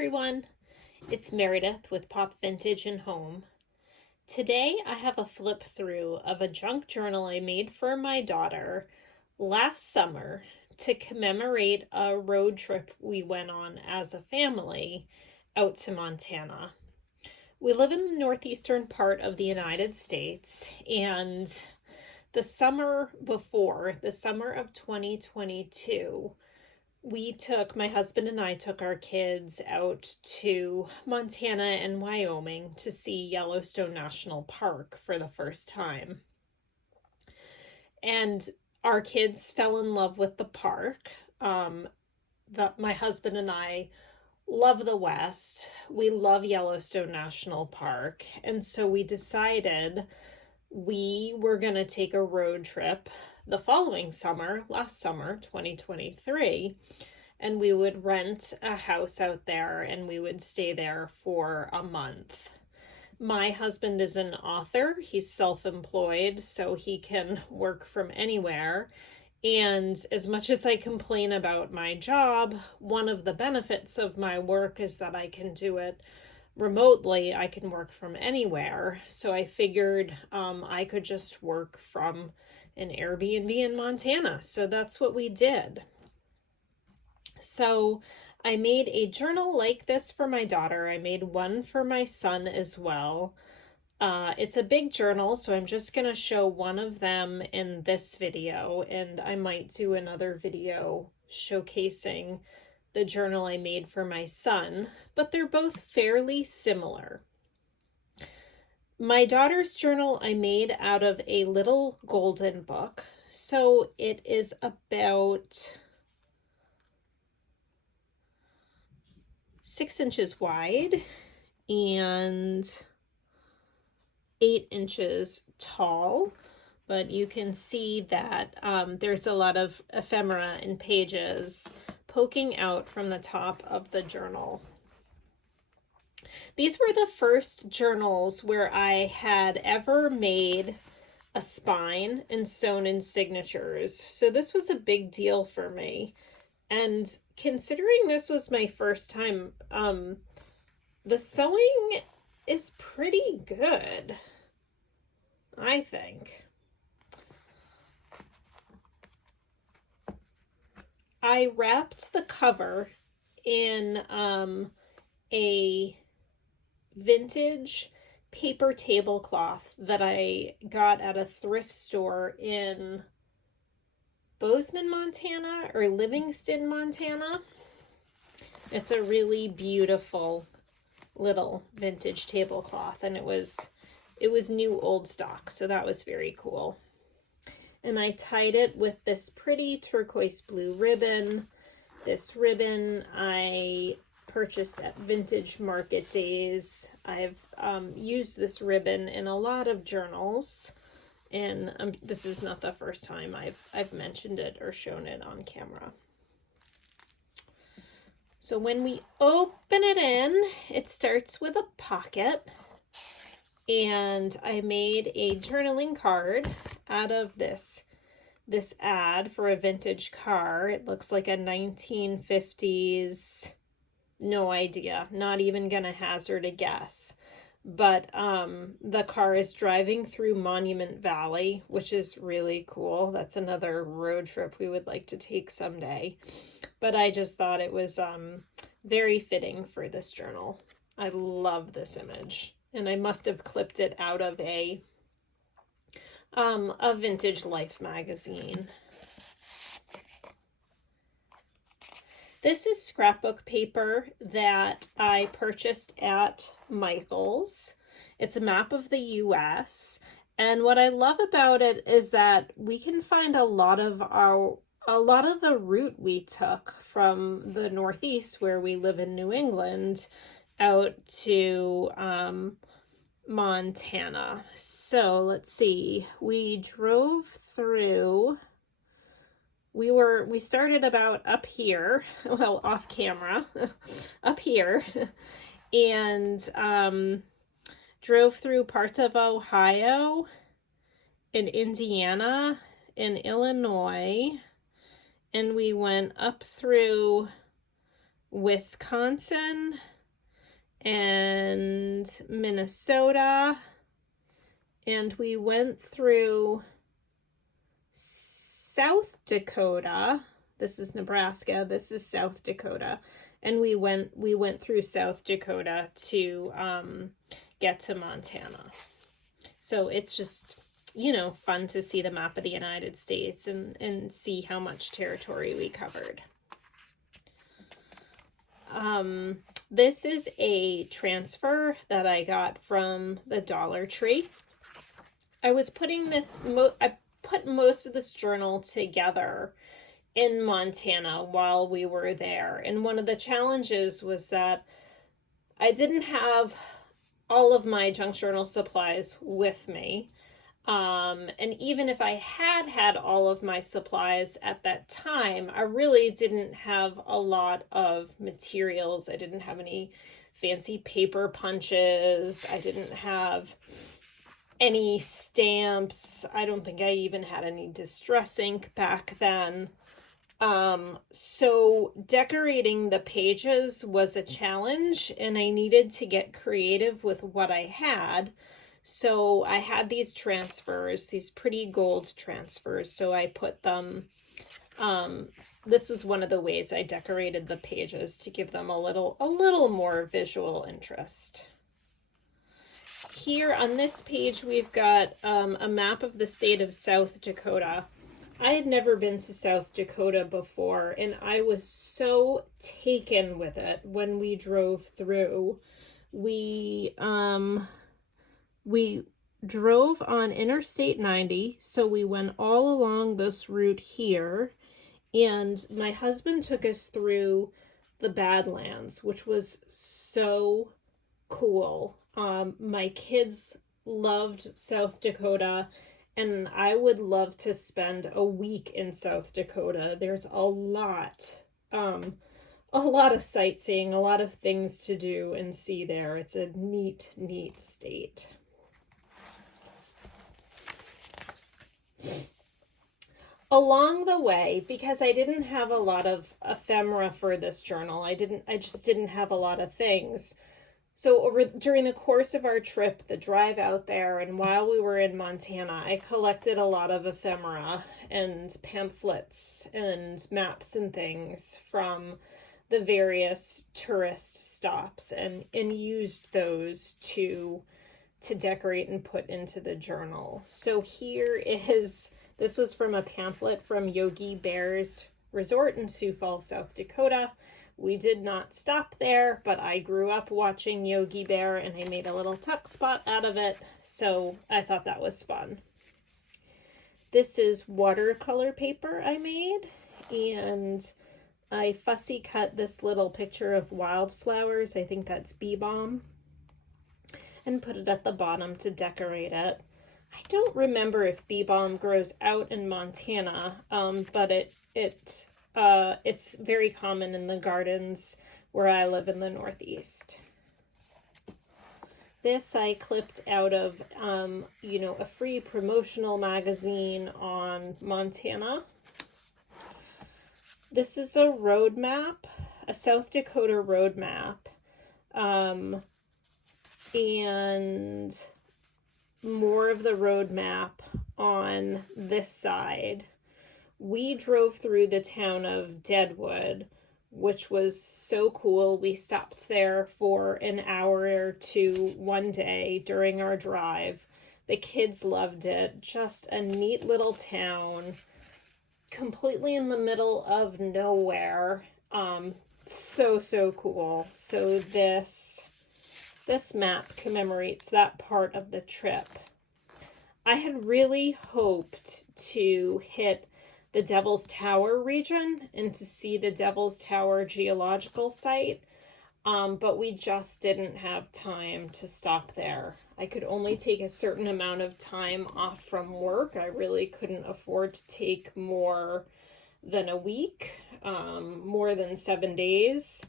everyone, it's Meredith with Pop Vintage and Home. Today I have a flip through of a junk journal I made for my daughter last summer to commemorate a road trip we went on as a family out to Montana. We live in the northeastern part of the United States, and the summer before, the summer of 2022, my husband and I took our kids out to Montana and Wyoming to see Yellowstone National Park for the first time. And our kids fell in love with the park. My husband and I love the West. We love Yellowstone National Park. And so we decided we were going to take a road trip the following summer, last summer, 2023, and we would rent a house out there and we would stay there for a month. My husband is an author. He's self-employed, so he can work from anywhere. And as much as I complain about my job, one of the benefits of my work is that I can do it remotely. I can work from anywhere. So I figured I could just work from an Airbnb in Montana. So that's what we did. So I made a journal like this for my daughter. I made one for my son as well. It's a big journal, so I'm just going to show one of them in this video, and I might do another video showcasing the journal I made for my son, but they're both fairly similar. My daughter's journal I made out of a little golden book, so it is about 6 inches wide and 8 inches tall, but you can see that there's a lot of ephemera and pages poking out from the top of the journal. These were the first journals where I had ever made a spine and sewn in signatures, so this was a big deal for me. And considering this was my first time, the sewing is pretty good, I think. I wrapped the cover in a vintage paper tablecloth that I got at a thrift store in Bozeman, Montana, or Livingston, Montana. It's a really beautiful little vintage tablecloth, and it was new old stock, so that was very cool. And I tied it with this pretty turquoise blue ribbon. This ribbon I purchased at Vintage Market Days. I've used this ribbon in a lot of journals, and this is not the first time I've mentioned it or shown it on camera. So when we open it in, it starts with a pocket, and I made a journaling card out of this ad for a vintage car. It looks like a 1950s, no idea, not even gonna hazard a guess. But the car is driving through Monument Valley, which is really cool. That's another road trip we would like to take someday. But I just thought it was very fitting for this journal. I love this image, and I must have clipped it out of a Vintage Life magazine. This is scrapbook paper that I purchased at Michael's. It's a map of the US, and what I love about it is that we can find a lot of the route we took from the Northeast, where we live in New England, out to Montana. So let's see, we drove through, we started about up here, well, off camera, up here, and drove through parts of Ohio and Indiana and Illinois, and we went up through Wisconsin, and Minnesota, and we went through South Dakota. This is Nebraska. This is South Dakota. And we went through South Dakota to get to Montana. So it's just, fun to see the map of the United States and see how much territory we covered. This is a transfer that I got from the Dollar Tree. I was putting this, I put most of this journal together in Montana while we were there. And one of the challenges was that I didn't have all of my junk journal supplies with me. And even if I had all of my supplies at that time, I really didn't have a lot of materials. I didn't have any fancy paper punches. I didn't have any stamps. I don't think I even had any distress ink back then. So decorating the pages was a challenge, and I needed to get creative with what I had. So I had these transfers, these pretty gold transfers. So I put them, this was one of the ways I decorated the pages to give them a little more visual interest. Here on this page, we've got a map of the state of South Dakota. I had never been to South Dakota before, and I was so taken with it when we drove through. We drove on Interstate 90, so we went all along this route here, and my husband took us through the Badlands, which was so cool. My kids loved South Dakota, and I would love to spend a week in South Dakota. There's a lot of sightseeing, a lot of things to do and see there. It's a neat state. Along the way, because I didn't have a lot of ephemera for this journal, I just didn't have a lot of things. So during the course of our trip, the drive out there, and while we were in Montana, I collected a lot of ephemera and pamphlets and maps and things from the various tourist stops and used those to decorate and put into the journal. So this was from a pamphlet from Yogi Bear's Resort in Sioux Falls, South Dakota. We did not stop there, but I grew up watching Yogi Bear and I made a little tuck spot out of it, so I thought that was fun. This is watercolor paper I made, and I fussy cut this little picture of wildflowers, I think that's bee balm, and put it at the bottom to decorate it. I don't remember if bee balm grows out in Montana, but it's very common in the gardens where I live in the Northeast. This I clipped out of, a free promotional magazine on Montana. This is a road map, a South Dakota road map, and more of the road map on this side. We drove through the town of Deadwood, which was so cool. We stopped there for an hour or two one day during our drive. The kids loved it. Just a neat little town, completely in the middle of nowhere. So cool. So this map commemorates that part of the trip. I had really hoped to hit the Devil's Tower region and to see the Devil's Tower geological site, but we just didn't have time to stop there. I could only take a certain amount of time off from work. I really couldn't afford to take more than a week, more than 7 days.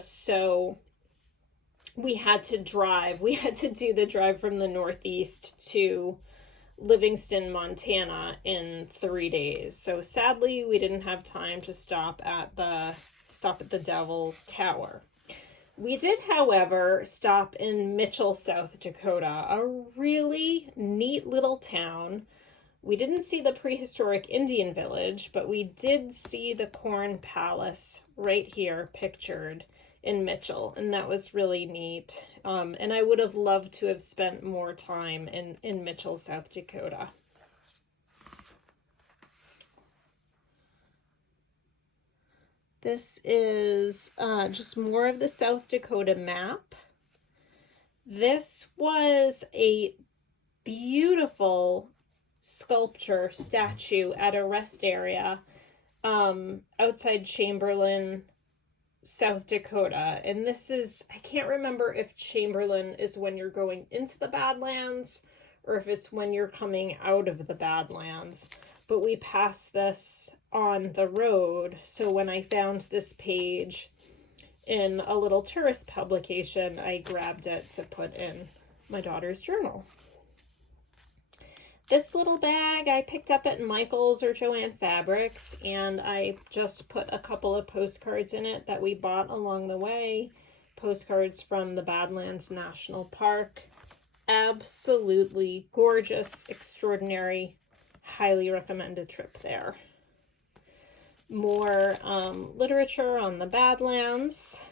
So we had to drive. We had to do the drive from the Northeast to Livingston, Montana in 3 days. So sadly, we didn't have time to stop at the Devil's Tower. We did, however, stop in Mitchell, South Dakota, a really neat little town. We didn't see the prehistoric Indian village, but we did see the Corn Palace right here pictured in Mitchell, and that was really neat. And I would have loved to have spent more time in Mitchell, South Dakota. This is just more of the South Dakota map. This was a beautiful sculpture statue at a rest area outside Chamberlain, South Dakota. And this is, I can't remember if Chamberlain is when you're going into the Badlands or if it's when you're coming out of the Badlands. But we passed this on the road. So when I found this page in a little tourist publication, I grabbed it to put in my daughter's journal. This little bag I picked up at Michael's or Joann Fabrics, and I just put a couple of postcards in it that we bought along the way. Postcards from the Badlands National Park. Absolutely gorgeous, extraordinary, highly recommended trip there. More literature on the Badlands.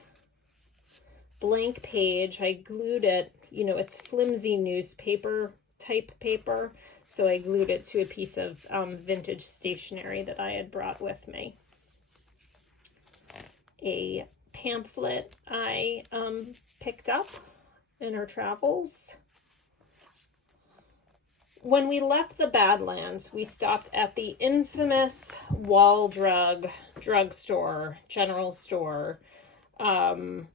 Blank page. I glued it, you know, it's flimsy newspaper type paper, so I glued it to a piece of vintage stationery that I had brought with me. A pamphlet I picked up in our travels. When we left the Badlands, we stopped at the infamous Wall drugstore, general store. I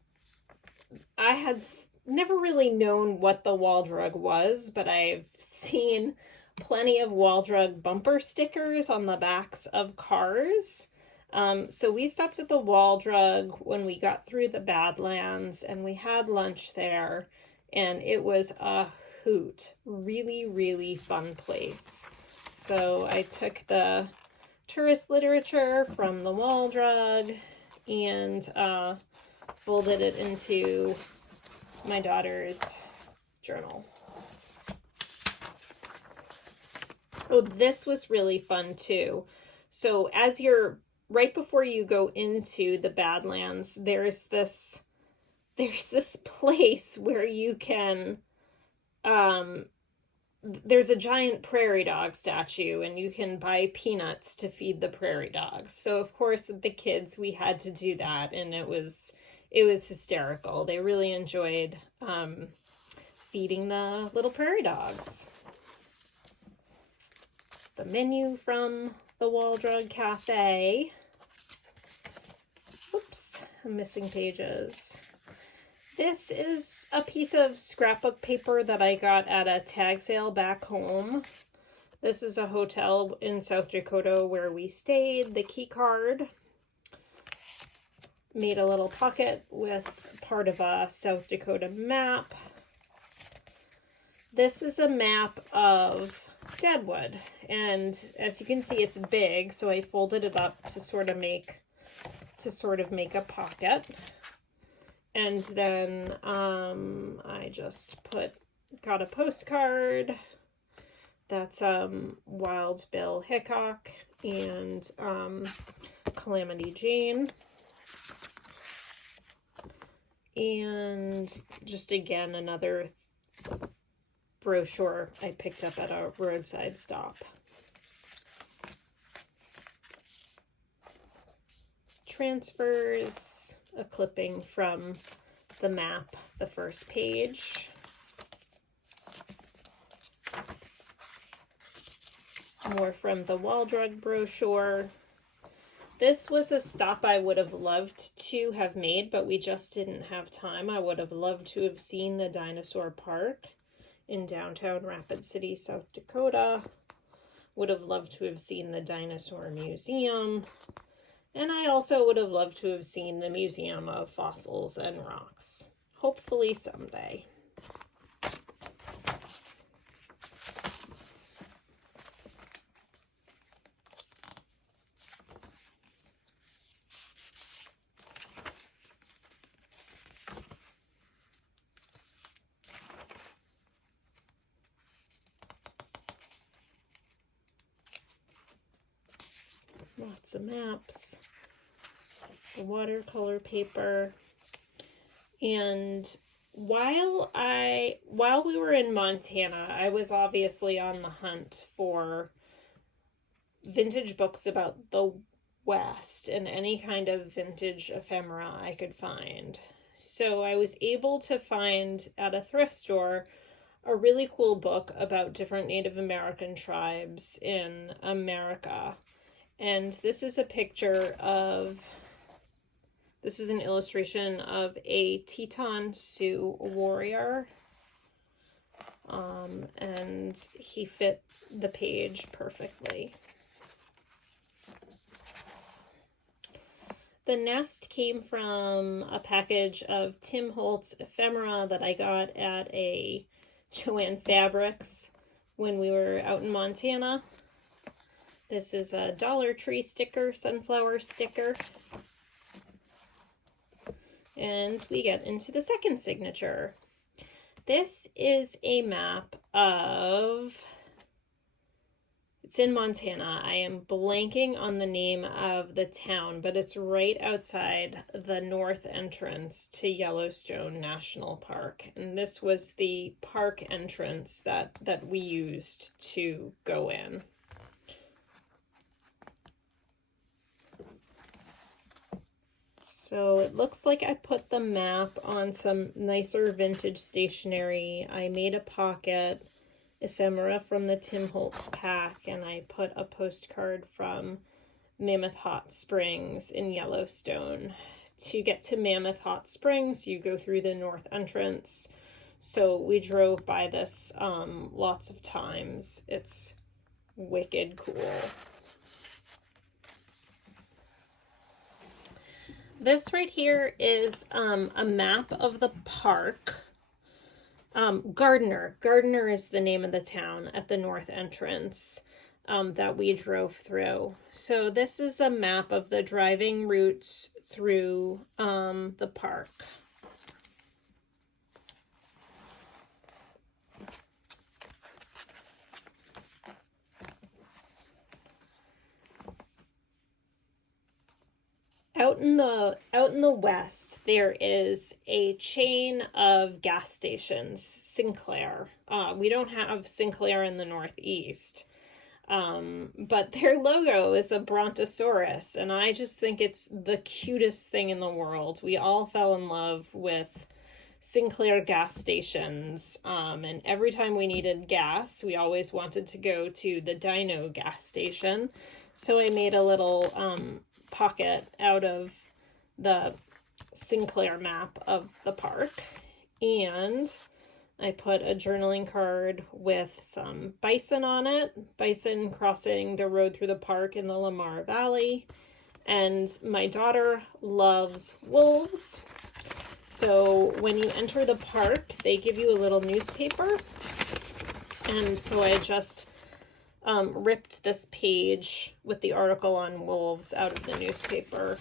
had never really known what the Wall Drug was, but I've seen plenty of Wall Drug bumper stickers on the backs of cars. So we stopped at the Wall Drug when we got through the Badlands, and we had lunch there, and it was a hoot. Really, really fun place. So I took the tourist literature from the Wall Drug and folded it into my daughter's journal. Oh, this was really fun too. So as you're right before you go into the Badlands, there's this place where you can there's a giant prairie dog statue, and you can buy peanuts to feed the prairie dogs. So of course with the kids we had to do that, and it was hysterical. They really enjoyed feeding the little prairie dogs. The menu from the Wall Drug Cafe. Oops, I'm missing pages. This is a piece of scrapbook paper that I got at a tag sale back home. This is a hotel in South Dakota where we stayed. The key card. Made a little pocket with part of a South Dakota map. This is a map of Deadwood, and as you can see it's big, so I folded it up to sort of make a pocket. And then I just got a postcard that's Wild Bill Hickok and Calamity Jane. And just again, another brochure I picked up at a roadside stop. Transfers, a clipping from the map, the first page. More from the Wall Drug brochure. This was a stop I would have loved to have made, but we just didn't have time. I would have loved to have seen the dinosaur park in downtown Rapid City, South Dakota. Would have loved to have seen the dinosaur museum. And I also would have loved to have seen the Museum of Fossils and Rocks. Hopefully someday. lots of maps, the watercolor paper. And while we were in Montana, I was obviously on the hunt for vintage books about the West and any kind of vintage ephemera I could find. So I was able to find at a thrift store a really cool book about different Native American tribes in America. And this is a picture of, this is an illustration of a Teton Sioux warrior. And he fit the page perfectly. The nest came from a package of Tim Holtz ephemera that I got at a Joann Fabrics when we were out in Montana. This is a Dollar Tree sticker, sunflower sticker. And we get into the second signature. This is a map of, it's in Montana. I am blanking on the name of the town, but it's right outside the north entrance to Yellowstone National Park. And this was the park entrance that we used to go in. So it looks like I put the map on some nicer vintage stationery. I made a pocket ephemera from the Tim Holtz pack, and I put a postcard from Mammoth Hot Springs in Yellowstone. To get to Mammoth Hot Springs, you go through the north entrance. So we drove by this lots of times. It's wicked cool. This right here is a map of the park. Gardner is the name of the town at the north entrance that we drove through. So this is a map of the driving routes through the park. Out in the west, there is a chain of gas stations, Sinclair. We don't have Sinclair in the northeast, but their logo is a brontosaurus, and I just think it's the cutest thing in the world. We all fell in love with Sinclair gas stations, and every time we needed gas, we always wanted to go to the Dino gas station. So I made a little pocket out of the Sinclair map of the park, and I put a journaling card with some bison on it, bison crossing the road through the park in the Lamar Valley. And my daughter loves wolves, so when you enter the park, they give you a little newspaper, and so I just ripped this page with the article on wolves out of the newspaper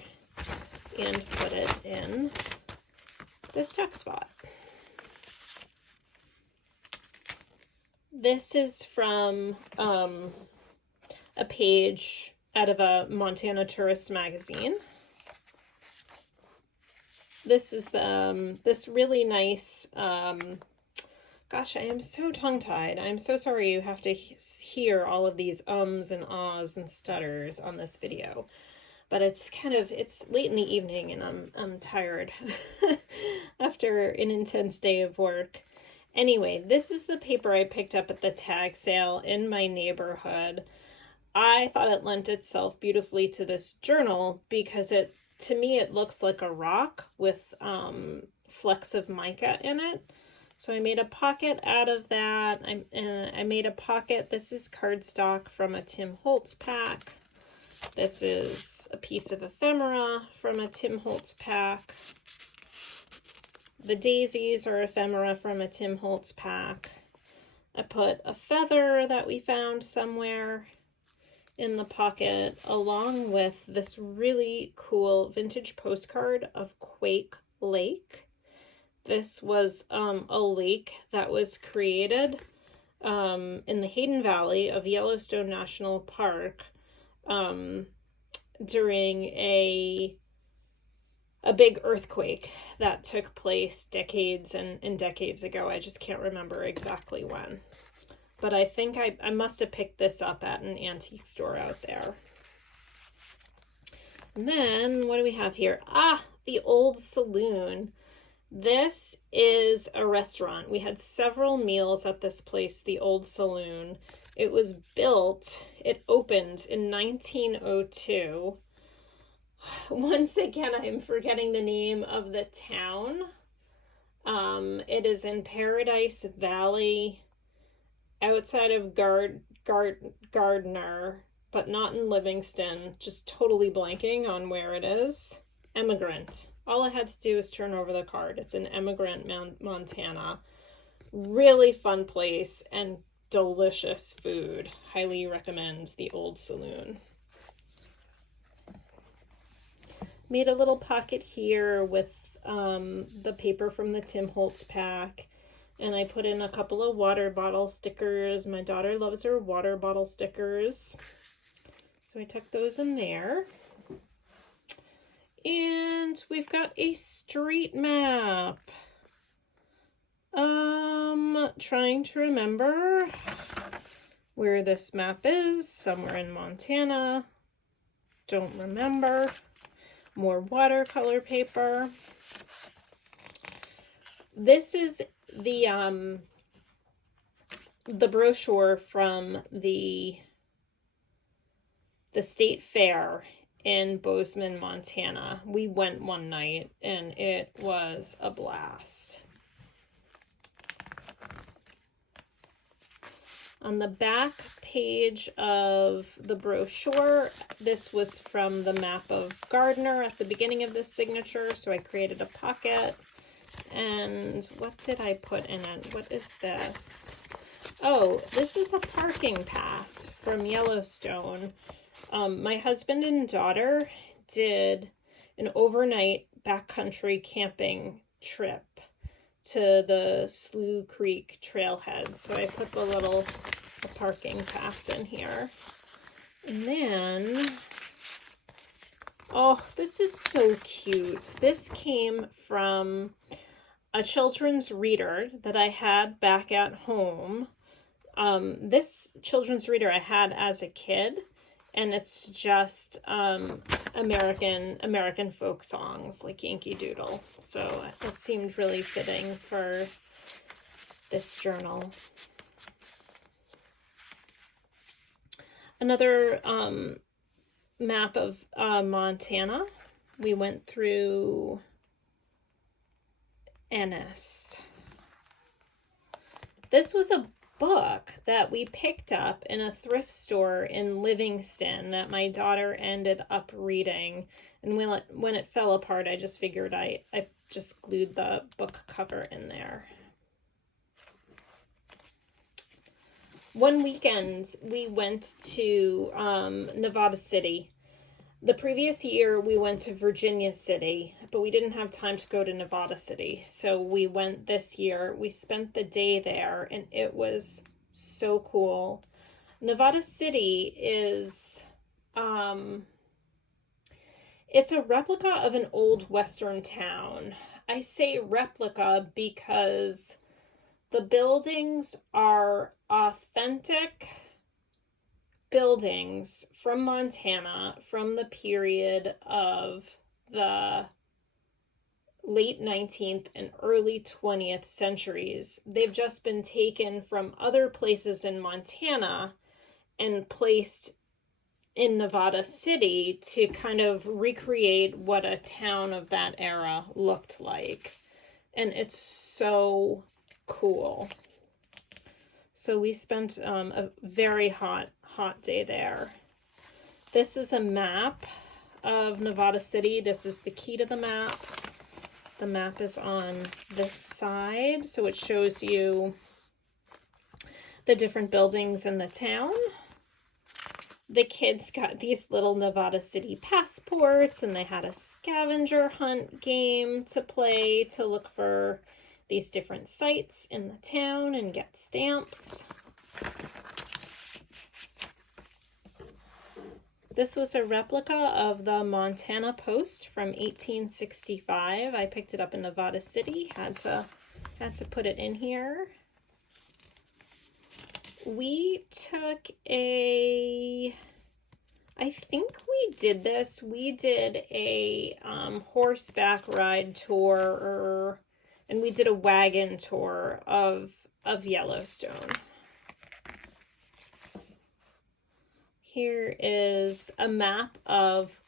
and put it in this tuck spot. This is from a page out of a Montana tourist magazine. This is this really nice gosh, I am so tongue-tied. I'm so sorry you have to hear all of these ums and ahs and stutters on this video. But it's late in the evening and I'm tired after an intense day of work. Anyway, this is the paper I picked up at the tag sale in my neighborhood. I thought it lent itself beautifully to this journal because to me it looks like a rock with flecks of mica in it. So I made a pocket out of that. I made a pocket. This is cardstock from a Tim Holtz pack. This is a piece of ephemera from a Tim Holtz pack. The daisies are ephemera from a Tim Holtz pack. I put a feather that we found somewhere in the pocket, along with this really cool vintage postcard of Quake Lake. This was a lake that was created in the Hayden Valley of Yellowstone National Park during a big earthquake that took place decades and decades ago. I just can't remember exactly when. But I think I must have picked this up at an antique store out there. And then, what do we have here? Ah, the Old Saloon. This is a restaurant. We had several meals at this place, the Old Saloon. It opened in 1902. Once again, I'm forgetting the name of the town. It is in Paradise Valley, outside of Gardner, but not in Livingston. Just totally blanking on where it is. Emigrant. All I had to do was turn over the card. It's in Emigrant, Montana. Really fun place and delicious food. Highly recommend the Old Saloon. Made a little pocket here with the paper from the Tim Holtz pack. And I put in a couple of water bottle stickers. My daughter loves her water bottle stickers. So I tucked those in there. And we've got a street map. Trying to remember where this map is. Somewhere in Montana. Don't remember. More watercolor paper. This is the brochure from the state fair in Bozeman, Montana. We went one night and it was a blast. On the back page of the brochure, this was from the map of Gardner at the beginning of this signature, so I created a pocket. And what did I put in it? What is this? Oh, this is a parking pass from Yellowstone. My husband and daughter did an overnight backcountry camping trip to the Slough Creek trailhead. So I put the little parking pass in here. And then, oh, this is so cute. This came from a children's reader that I had back at home. This children's reader I had as a kid, and it's just American folk songs like Yankee Doodle. So it seemed really fitting for this journal. Another map of Montana. We went through Ennis. This was a book that we picked up in a thrift store in Livingston that my daughter ended up reading. And when it fell apart, I just figured I just glued the book cover in there. One weekend, we went to Nevada City. The previous year, we went to Virginia City, but we didn't have time to go to Nevada City. So we went this year. We spent the day there, and it was so cool. Nevada City is, it's a replica of an old Western town. I say replica because the buildings are authentic buildings from Montana from the period of the late 19th and early 20th centuries. They've just been taken from other places in Montana and placed in Nevada City to kind of recreate what a town of that era looked like. And it's so cool. So we spent a very hot day there. This is a map of Nevada City. This is the key to the map. The map is on this side, so it shows you the different buildings in the town. The kids got these little Nevada City passports, and they had a scavenger hunt game to play to look for these different sites in the town and get stamps. This was a replica of the Montana Post from 1865. I picked it up in Nevada City. Had to put it in here. We took I think we did this. We did a horseback ride tour, and we did a wagon tour of Yellowstone. Here is a map of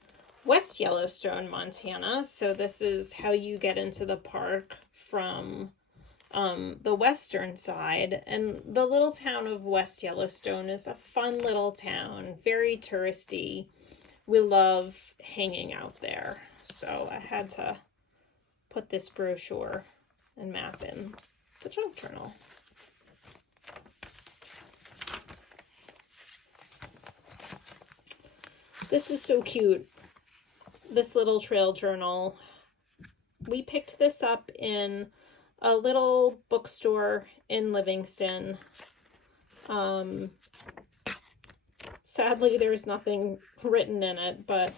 West Yellowstone, Montana. So this is how you get into the park from the western side. And the little town of West Yellowstone is a fun little town, very touristy. We love hanging out there. So I had to put this brochure and map in the junk journal. This is so cute, this little trail journal. We picked this up in a little bookstore in Livingston. Sadly, there's nothing written in it, but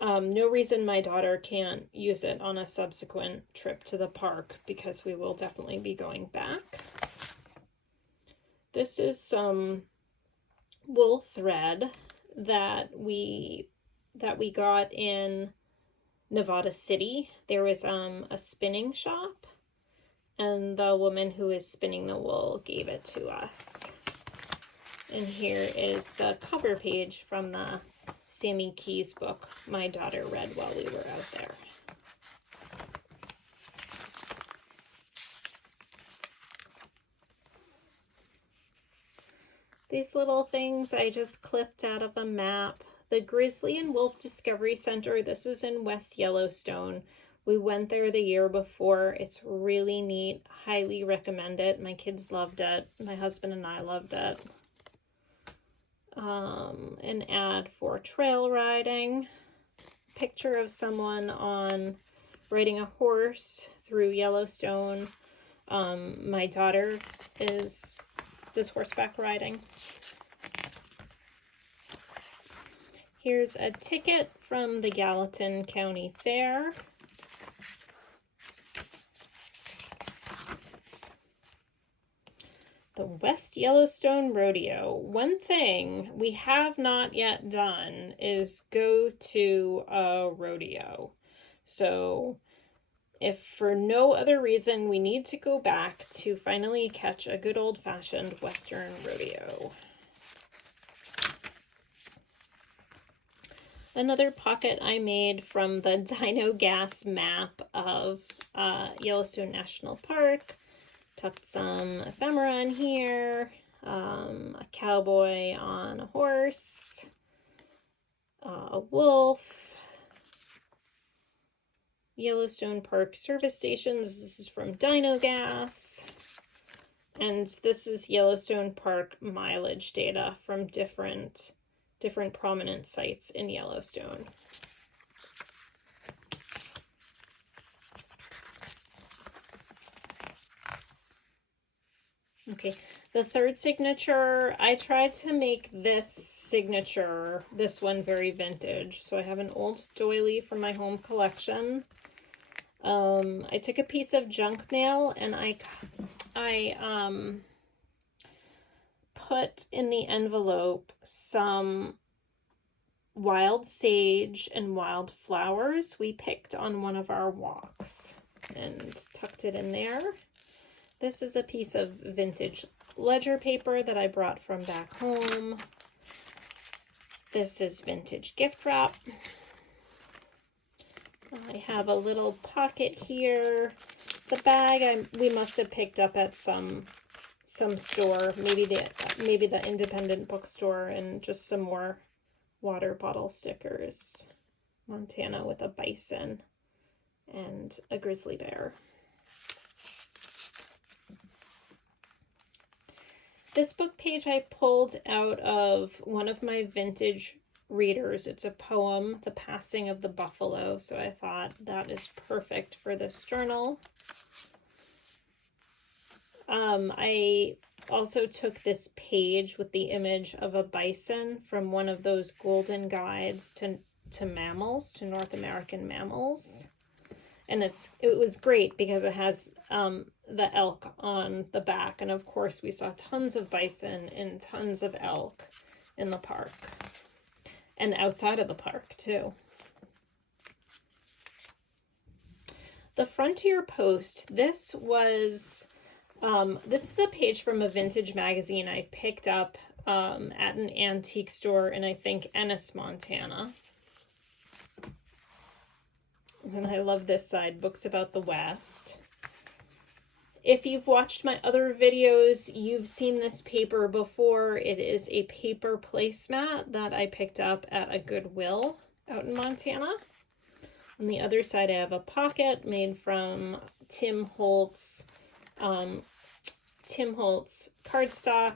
no reason my daughter can't use it on a subsequent trip to the park, because we will definitely be going back. This is some wool thread that we got in Nevada City. There was a spinning shop, and the woman who is spinning the wool gave it to us. And here is the cover page from the Sammy Keys book my daughter read while we were out there. These little things I just clipped out of a map. The Grizzly and Wolf Discovery Center, this is in West Yellowstone. We went there the year before. It's really neat. Highly recommend it. My kids loved it. My husband and I loved it. An ad for trail riding. Picture of someone riding a horse through Yellowstone. My daughter does horseback riding. Here's a ticket from the Gallatin County Fair. The West Yellowstone Rodeo. One thing we have not yet done is go to a rodeo. So if for no other reason, we need to go back to finally catch a good old-fashioned Western rodeo. Another pocket I made from the Dino Gas map of Yellowstone National Park. Tucked some ephemera in here, a cowboy on a horse, a wolf, Yellowstone Park service stations. This is from Dino Gas. And this is Yellowstone Park mileage data from different prominent sites in Yellowstone. Okay, the third signature, I tried to make this signature, this one, very vintage. So I have an old doily from my home collection. I took a piece of junk mail and I put in the envelope some wild sage and wild flowers we picked on one of our walks and tucked it in there. This is a piece of vintage ledger paper that I brought from back home. This is vintage gift wrap. I have a little pocket here. The bag we must have picked up at some store, maybe the independent bookstore, and just some more water bottle stickers. Montana with a bison and a grizzly bear. This book page I pulled out of one of my vintage readers. It's a poem, The Passing of the Buffalo, so I thought that is perfect for this journal. I also took this page with the image of a bison from one of those golden guides to mammals, to North American mammals. And it was great because it has the elk on the back. And of course we saw tons of bison and tons of elk in the park. And outside of the park too. The Frontier Post, this is a page from a vintage magazine I picked up at an antique store in, I think, Ennis, Montana. And I love this side, books about the West. If you've watched my other videos, you've seen this paper before. It is a paper placemat that I picked up at a Goodwill out in Montana. On the other side, I have a pocket made from Tim Holtz cardstock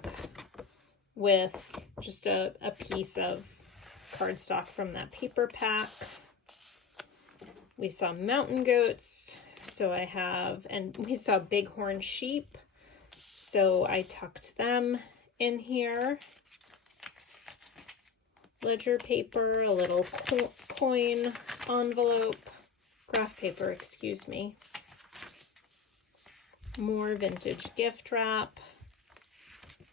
with just a piece of cardstock from that paper pack. We saw mountain goats, and we saw bighorn sheep, so I tucked them in here. Ledger paper, a little coin envelope, graph paper, excuse me. More vintage gift wrap.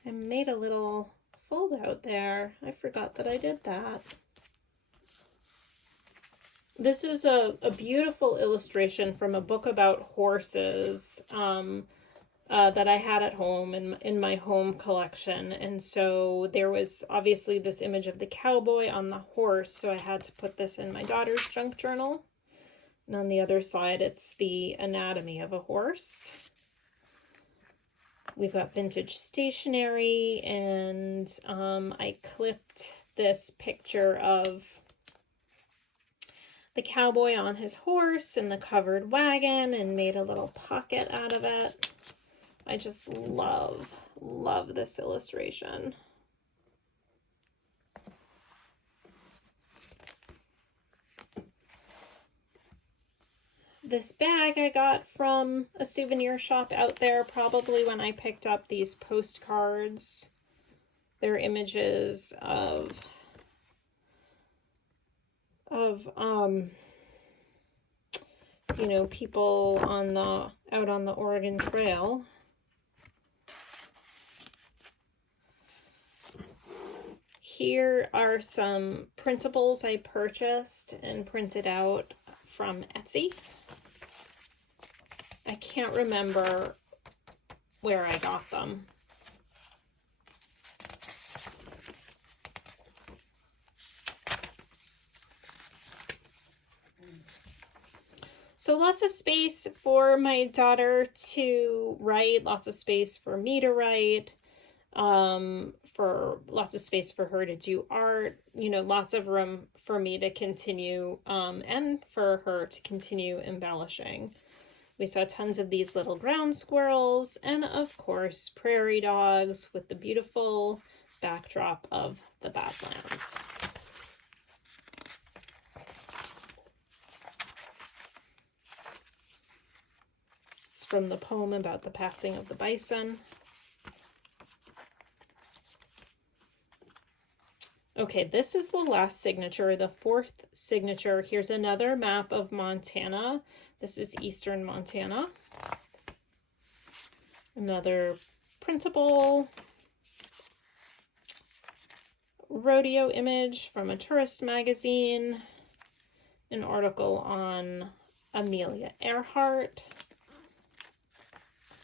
I made a little fold out there. I forgot that I did that. This is a beautiful illustration from a book about horses that I had at home in my home collection. And so there was obviously this image of the cowboy on the horse, so I had to put this in my daughter's junk journal. And on the other side, it's the anatomy of a horse. We've got vintage stationery, and I clipped this picture of the cowboy on his horse and the covered wagon and made a little pocket out of it. I just love this illustration. This bag I got from a souvenir shop out there, probably when I picked up these postcards. They're images of people out on the Oregon Trail. Here are some printables I purchased and printed out from Etsy. I can't remember where I got them. So lots of space for my daughter to write, lots of space for me to write, for lots of space for her to do art, lots of room for me to continue, and for her to continue embellishing. We saw tons of these little ground squirrels, and of course, prairie dogs with the beautiful backdrop of the Badlands. It's from the poem about the passing of the bison. Okay, this is the last signature, the fourth signature. Here's another map of Montana. This is eastern Montana. Another printable rodeo image from a tourist magazine. An article on Amelia Earhart.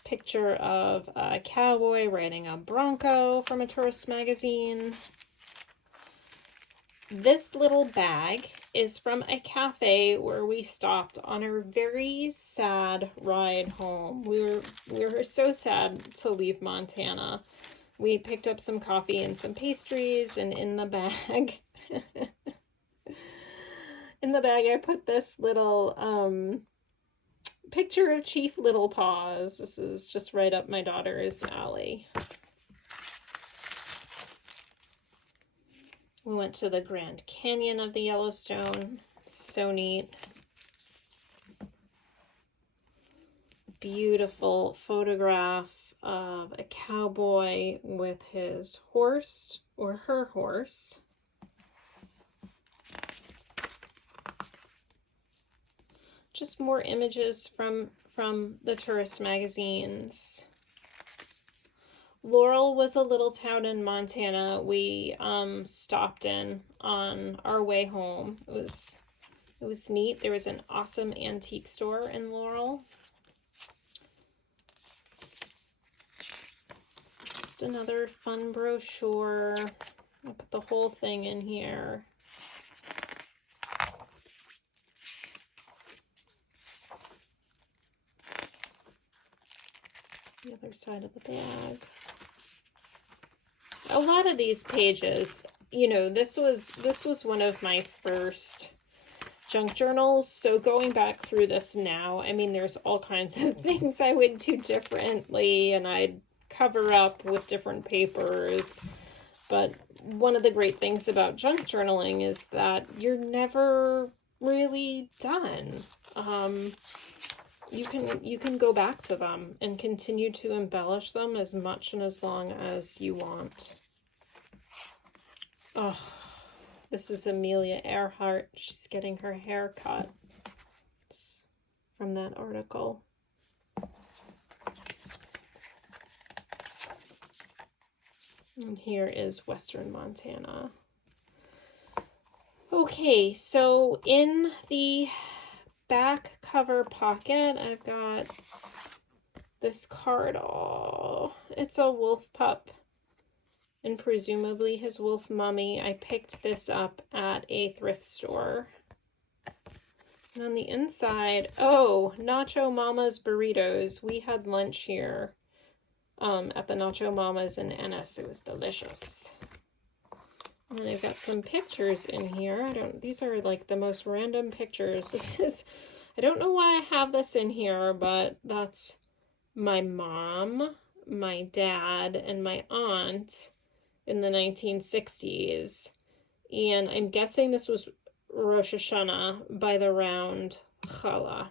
Picture of a cowboy riding a bronco from a tourist magazine. This little bag is from a cafe where we stopped on a very sad ride home. We were so sad to leave Montana. We picked up some coffee and some pastries, and in the bag I put this little picture of Chief Little Paws. This is just right up my daughter's alley. We went to the Grand Canyon of the Yellowstone. So neat. Beautiful photograph of a cowboy with his horse or her horse. Just more images from the tourist magazines. Laurel was a little town in Montana we stopped in on our way home. It was neat. There was an awesome antique store in Laurel. Just another fun brochure. I'll put the whole thing in here. The other side of the bag. A lot of these pages, you know, this was one of my first junk journals, so going back through this now, I mean, there's all kinds of things I would do differently, and I'd cover up with different papers. But one of the great things about junk journaling is that you're never really done. You can go back to them and continue to embellish them as much and as long as you want. Oh, this is Amelia Earhart. She's getting her hair cut. It's from that article. And here is Western Montana. Okay, so in the back cover pocket, I've got this card. Oh, it's a wolf pup and presumably his wolf mommy. I picked this up at a thrift store. And on the inside, oh, Nacho Mama's Burritos. We had lunch here at the Nacho Mama's in Ennis. It was delicious. And then I've got some pictures in here. These are like the most random pictures. This is, I don't know why I have this in here, but that's my mom, my dad, and my aunt in the 1960s. And I'm guessing this was Rosh Hashanah by the round challah.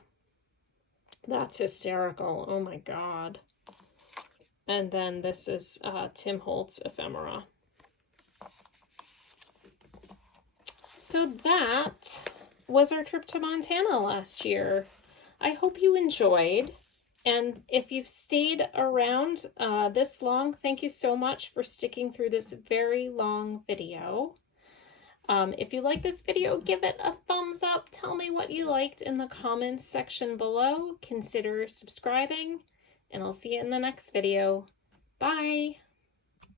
That's hysterical. Oh my God. And then this is Tim Holtz ephemera. So that was our trip to Montana last year. I hope you enjoyed. And if you've stayed around this long, thank you so much for sticking through this very long video. If you like this video, give it a thumbs up. Tell me what you liked in the comments section below. Consider subscribing, and I'll see you in the next video. Bye!